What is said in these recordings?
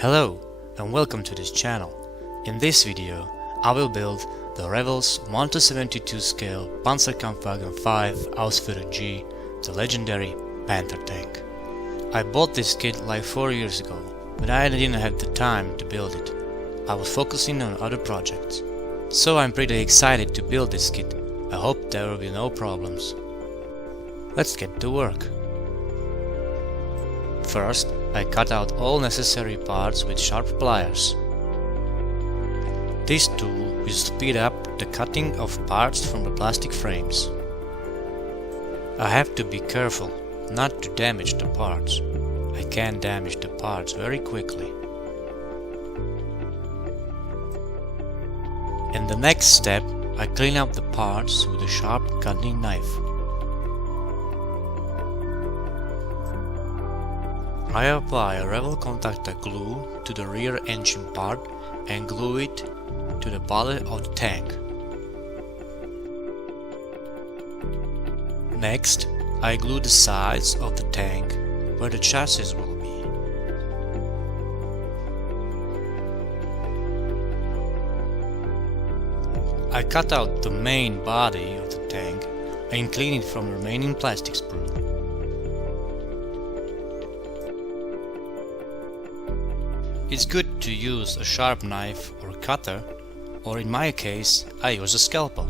Hello and welcome to this channel. In this video I will build the Revell's 1:72 scale Panzerkampfwagen V ausf.G, the legendary Panther tank. I bought this kit like 4 years ago, but I didn't have the time to build it. I was focusing on other projects. So I'm pretty excited to build this kit. I hope there will be no problems. Let's get to work. First, I cut out all necessary parts with sharp pliers. This tool will speed up the cutting of parts from the plastic frames. I have to be careful not to damage the parts. I can damage the parts very quickly. In the next step, I clean up the parts with a sharp cutting knife. I apply a Revell contactor glue to the rear engine part and glue it to the body of the tank. Next, I glue the sides of the tank where the chassis will be. I cut out the main body of the tank and clean it from remaining plastic sprue. It's good to use a sharp knife or cutter, or in my case, I use a scalpel.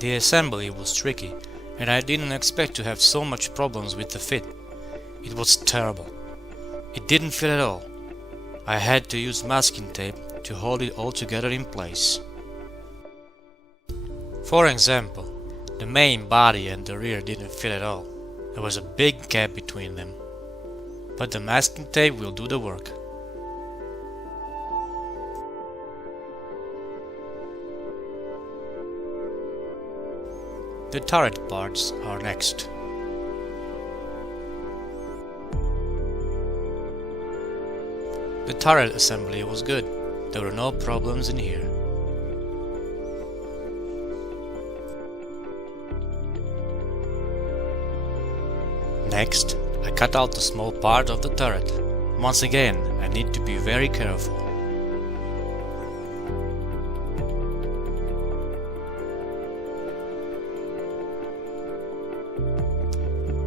The assembly was tricky, and I didn't expect to have so much problems with the fit. It was terrible. It didn't fit at all. I had to use masking tape to hold it all together in place. For example, the main body and the rear didn't fit at all. There was a big gap between them. But the masking tape will do the work. The turret parts are next. The turret assembly was good. There were no problems in here. Next, I cut out the small part of the turret. Once again, I need to be very careful.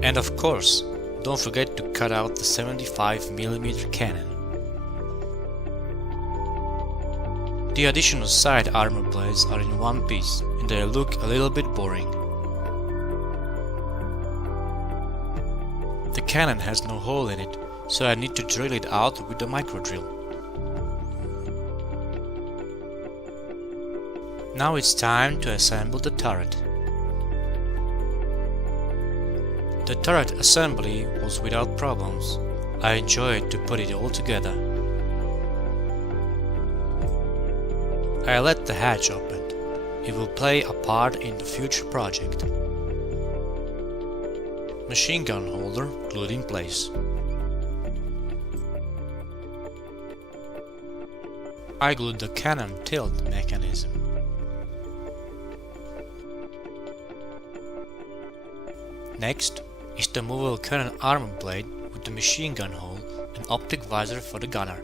And of course, don't forget to cut out the 75mm cannon. The additional side armor plates are in one piece, and they look a little bit boring. The cannon has no hole in it, so I need to drill it out with the micro drill. Now it's time to assemble the turret. The turret assembly was without problems. I enjoyed to put it all together. I let the hatch open. It will play a part in the future project. Machine gun holder glued in place. I glued the cannon tilt mechanism. Next is the movable cannon armor blade with the machine gun hole and optic visor for the gunner.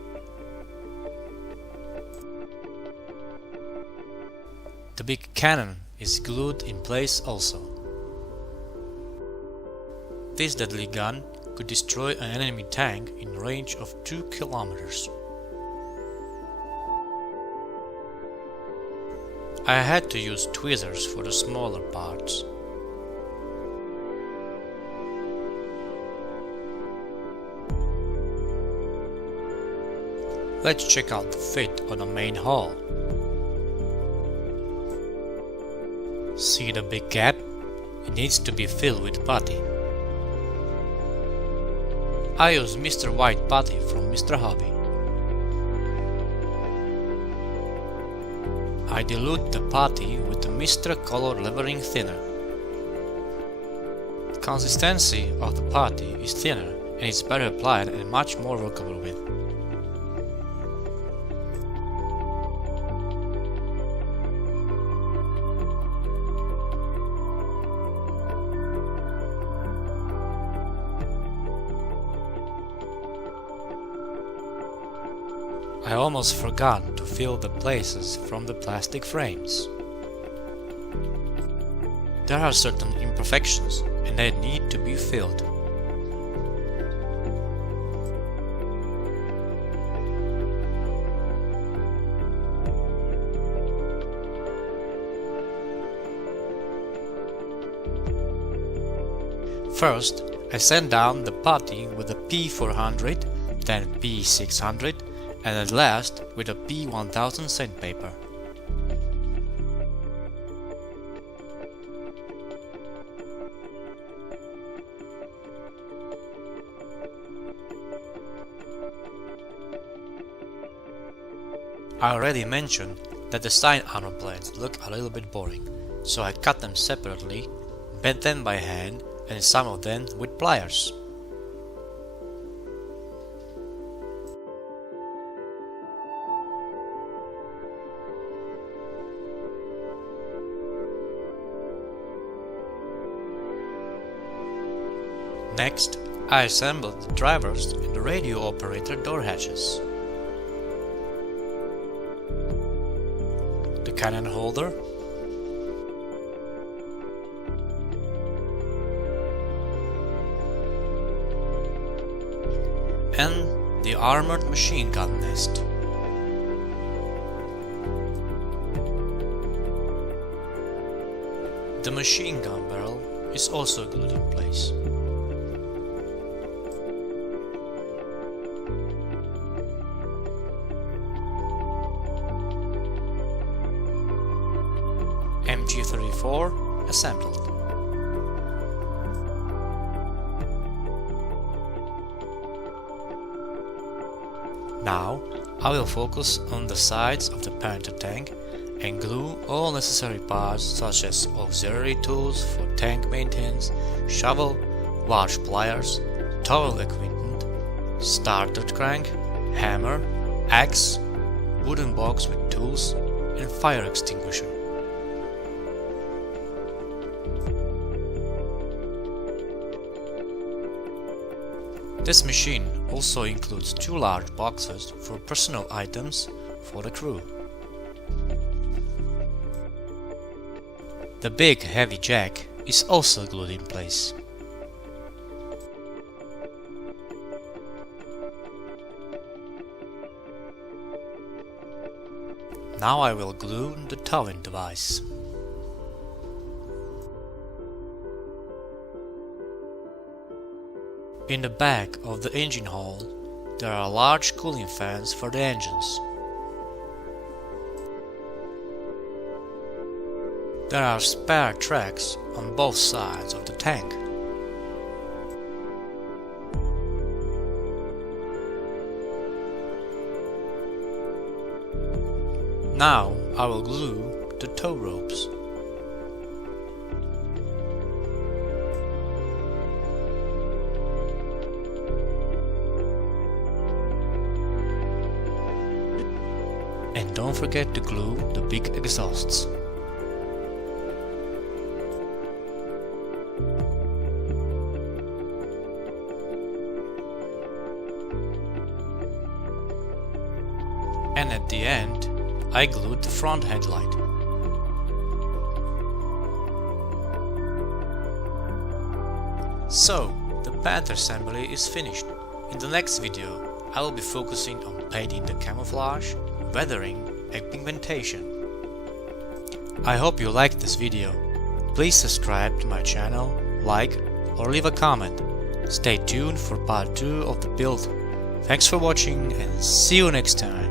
The big cannon is glued in place also. This deadly gun could destroy an enemy tank in range of 2 kilometers. I had to use tweezers for the smaller parts. Let's check out the fit on the main hull. See the big gap? It needs to be filled with putty. I use Mr. White putty from Mr. Hobby. I dilute the putty with the Mr. Color Leveling Thinner. The consistency of the putty is thinner and it's better applied and much more workable with. I almost forgot to fill the places from the plastic frames. There are certain imperfections and they need to be filled. First, I sand down the putty with a P400, then P600, and at last with a P1000 sandpaper. I already mentioned that the side armor plates look a little bit boring, so I cut them separately, bent them by hand, and some of them with pliers. Next, I assembled the drivers and the radio operator door hatches, the cannon holder, and the armored machine gun nest. The machine gun barrel is also glued in place. MG34 assembled. Now I will focus on the sides of the Panther tank and glue all necessary parts such as auxiliary tools for tank maintenance, shovel, large pliers, towel equipment, starter crank, hammer, axe, wooden box with tools, and fire extinguisher. This machine also includes 2 large boxes for personal items for the crew. The big heavy jack is also glued in place. Now I will glue the towing device. In the back of the engine hall, there are large cooling fans for the engines. There are spare tracks on both sides of the tank. Now I will glue the tow ropes. And don't forget to glue the big exhausts. And at the end, I glued the front headlight. So, the Panther assembly is finished. In the next video, I will be focusing on painting the camouflage, weathering, and pigmentation. I hope you liked this video. Please subscribe to my channel, like, or leave a comment. Stay tuned for part 2 of the build. Thanks for watching and see you next time.